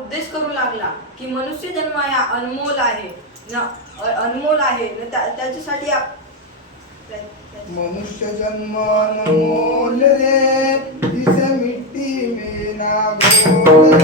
उपदेश करू लागला की मनुष्य जन्म हा अनमोल आहे अनमोल आहे त्याच्यासाठी मनुष्य जन्म अनमोल रे जिसे मिट्टी में ना घोल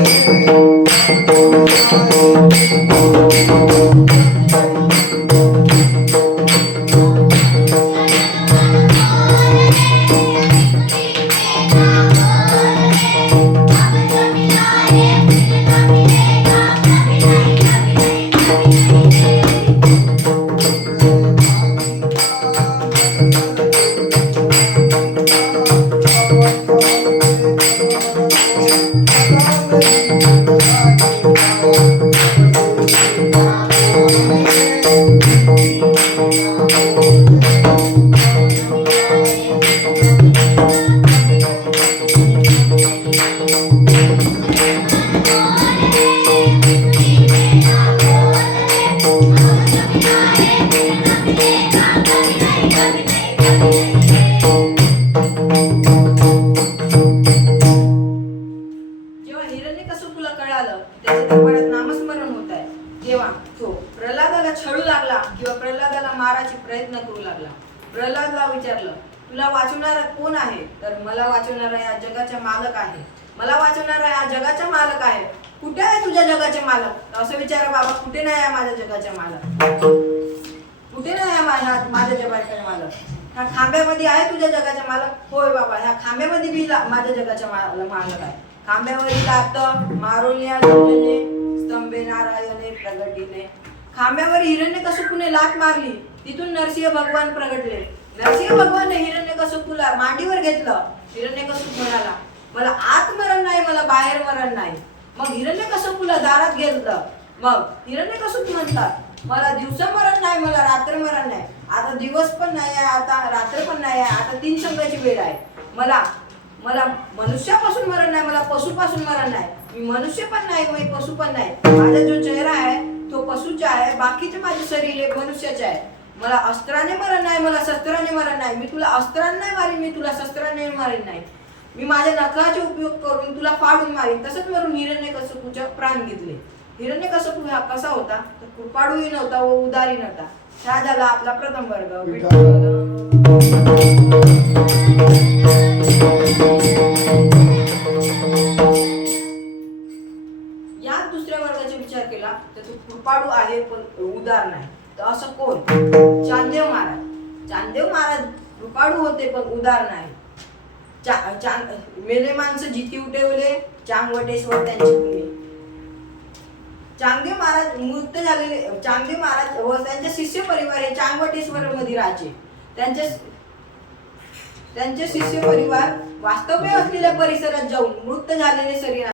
नामस्मरण होत आहे तेव्हा तो प्रल्हादाला छळू लागला किंवा प्रल्हादाला मारायचे प्रयत्न करू लागला. प्रल्हादला विचारलं, तुला वाचवणारा कोण आहे? तर मला वाचवणारा या जगाचा मालक आहे. मला वाचवणारा या जगाचा मालक आहे. कुठे आहे तुझ्या जगाचे मालक? असं विचारा बाबा, कुठे नाही आहे माझ्या जगाचा मालक? कुठे नाही आहे माझ्या जगाचा मालक? ह्या खांब्यामध्ये आहे तुझ्या जगाचा मालक? होय बाबा, ह्या खांब्यामध्ये बी माझ्या जगाचा मालक आहे. खांब्यावरील लात मारोल्या स्तंभे नारायणे प्रगटीने. खांब्यावर हिरण्यकशिपूने लात मारली, तिथून नरसिंह भगवान प्रगटले. नरसिंह भगवानने हिरण्यकशिपूला मांडीवर घेतलं. हिरण्यकशिपू म्हणाला, मला आत मरण नाही, मला बाहेर मरण नाही. मग हिरण्यकशिपूला दारात घेतलं. मग हिरण्यकशिपू म्हणतात, मला दिवसा मरण नाही, मला रात्र मरण नाही. आता दिवस पण नाही आहे, आता रात्र पण नाही आहे, आता 3 संघाची वेळ आहे. मला मनुष्यापासून मरण नाही, मला पशुपासून मरण नाही. मी मनुष्य पण नाही, मी पशु पण नाही. माझा जो चेहरा आहे तो पशुचा आहे, बाकीचे माझे शरीर हे मनुष्याचे आहे. मला अस्त्राने मरण नाही, मला शस्त्राने मरण नाही. मी तुला अस्त्राने नाही मारीन, मी तुला शस्त्राने मारीन नाही. मी माझ्या नखाचा उपयोग करून तुला फाडून मारीन. तसंच म्हणून हिरण्यकशिपूचे प्राण घेतले. हिरण्यकशिपू हा कसा होता? तर कृपाळूही नव्हता व उदारी नव्हता. हा झाला आपला प्रथम वर्ग. यात दुसऱ्या वर्गाचा विचार केला तर तो कृपाळू आहे पण उदार नाही. तर असं कोण? चांगदेव महाराज. चांगदेव महाराज कृपाळू होते पण उदार नाही. मेले माणसं जिती उठवले चांगवटेश्वर त्यांची भूमी. चांगदेव महाराज मृत झालेले चांगदेव महाराज व त्यांचे शिष्य परिवार हे चांगवटेश्वर मध्ये राहायचे. त्यांचे शिष्य परिवार वास्तव्य असलेल्या परिसरात जाऊन मृत झालेले शरीर